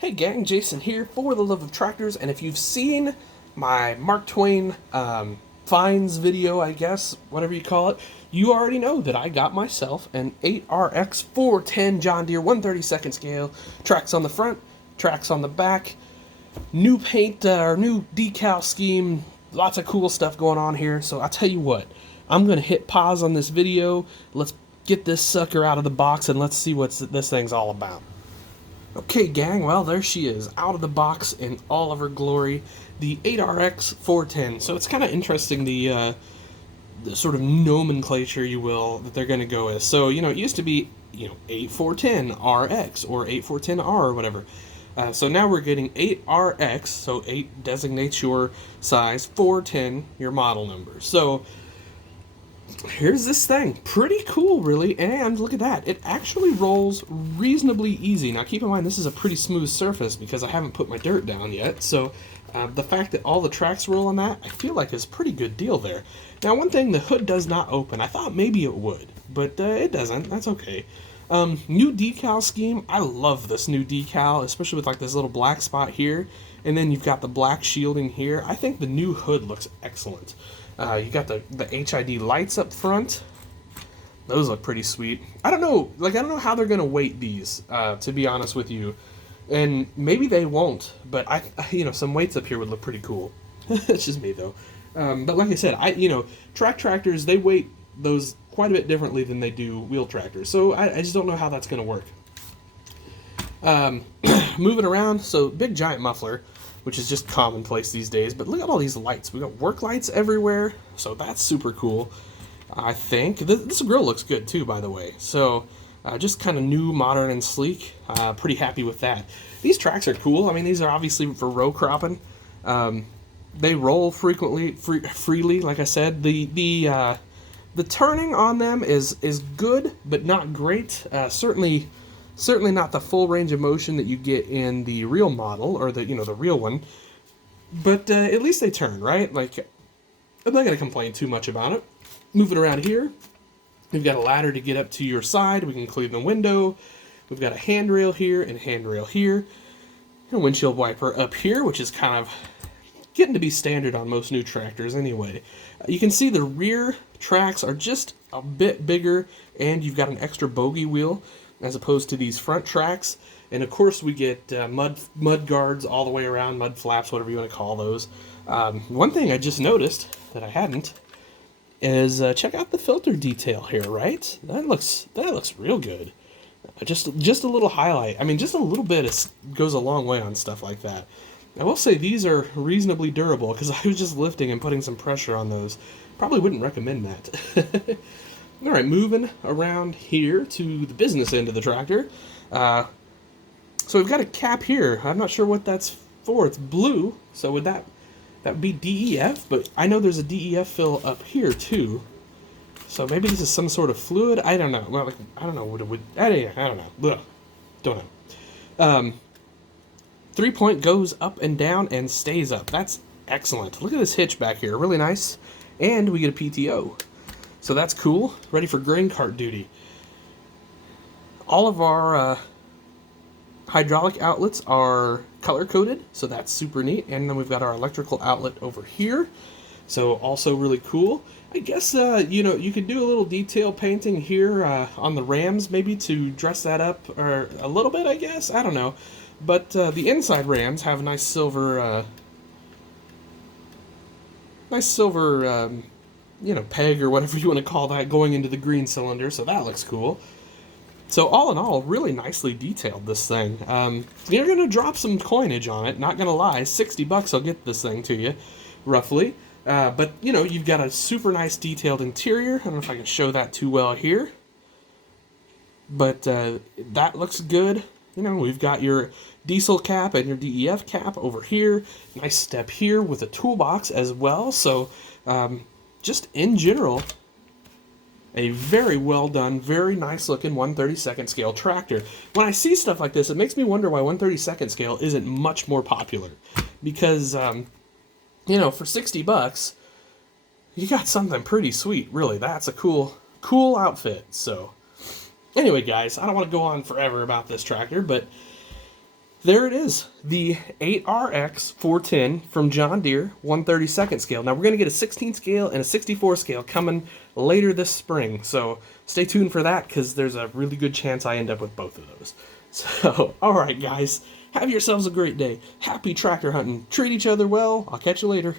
Hey gang, Jason here for the love of tractors, and if you've seen my Mark Twain finds video, I guess, whatever you call it, you already know that I got myself an 8rx410 John Deere 132nd scale, tracks on the front, tracks on the back, new paint, or new decal scheme, lots of cool stuff going on here. So I'll tell you what, I'm going to hit pause on this video, let's get this sucker out of the box and let's see what this thing's all about. Okay, gang, well, there she is, out of the box in all of her glory, the 8rx410. So it's kind of interesting, the sort of nomenclature, you will, that they're going to go with. So, it used to be, 8410RX or 8410R or whatever. So now we're getting 8RX, so 8 designates your size, 410 your model number. So here's this thing. Pretty cool, really, and look at that. It actually rolls reasonably easy. Now, keep in mind, this is a pretty smooth surface because I haven't put my dirt down yet, so the fact that all the tracks roll on that, I feel like is a pretty good deal there. Now, one thing, the hood does not open. I thought maybe it would, but it doesn't. That's okay. New decal scheme. I love this new decal, especially with like this little black spot here, and then you've got the black shielding here. I think the new hood looks excellent. You got the HID lights up front. Those look pretty sweet. I don't know how they're gonna weight these, to be honest with you. And maybe they won't, but some weights up here would look pretty cool. It's just me though. But like I said, track tractors, they weight those quite a bit differently than they do wheel tractors. So I just don't know how that's gonna work. Moving around, so big giant muffler, which is just commonplace these days, but look at all these lights. We got work lights everywhere, so that's super cool. I think this grill looks good too, by the way. So just kind of new, modern, and sleek. Pretty happy with that. These tracks are cool. I mean, these are obviously for row cropping. They roll freely. Like I said, the turning on them is good, but not great. Certainly not the full range of motion that you get in the real model, or the real one. But at least they turn, right? Like, I'm not going to complain too much about it. Moving around here, we've got a ladder to get up to your side. We can clean the window. We've got a handrail here and a handrail here. And a windshield wiper up here, which is kind of getting to be standard on most new tractors anyway. You can see the rear tracks are just a bit bigger, and you've got an extra Bogie wheel as opposed to these front tracks. And of course we get mud guards all the way around, mud flaps, whatever you want to call those. One thing I just noticed that I hadn't is check out the filter detail here, right? That looks real good. Just a little highlight. I mean, just a little bit goes a long way on stuff like that. I will say these are reasonably durable because I was just lifting and putting some pressure on those. Probably wouldn't recommend that. All right, moving around here to the business end of the tractor. So we've got a cap here. I'm not sure what that's for. It's blue, so would that be DEF? But I know there's a DEF fill up here too. So maybe this is some sort of fluid. I don't know. Well, I don't know what it would. I don't know. Ugh, don't know. 3-point goes up and down and stays up. That's excellent. Look at this hitch back here. Really nice. And we get a PTO. So that's cool. Ready for grain cart duty. All of our hydraulic outlets are color-coded, so that's super neat. And then we've got our electrical outlet over here. So also really cool. I guess, you could do a little detail painting here on the rams, maybe to dress that up or a little bit, I guess. I don't know. But the inside rams have a nice silver, peg or whatever you want to call that going into the green cylinder, so that looks cool. So all in all, really nicely detailed, this thing. You're going to drop some coinage on it, not going to lie. $60 I'll get this thing to you, roughly. But, you've got a super nice detailed interior. I don't know if I can show that too well here. But that looks good. We've got your diesel cap and your DEF cap over here. Nice step here with a toolbox as well. So, just in general, a very well done, very nice looking 1/32nd scale tractor. When I see stuff like this, it makes me wonder why 1/32nd scale isn't much more popular. Because, for $60, you got something pretty sweet, really. That's a cool outfit. So, anyway, guys, I don't want to go on forever about this tractor, but there it is, the 8rx410 from John Deere, 1/32 scale. Now we're going to get a 16 scale and a 64 scale coming later this spring, so stay tuned for that because there's a really good chance I end up with both of those. So, alright guys, have yourselves a great day. Happy tractor hunting. Treat each other well. I'll catch you later.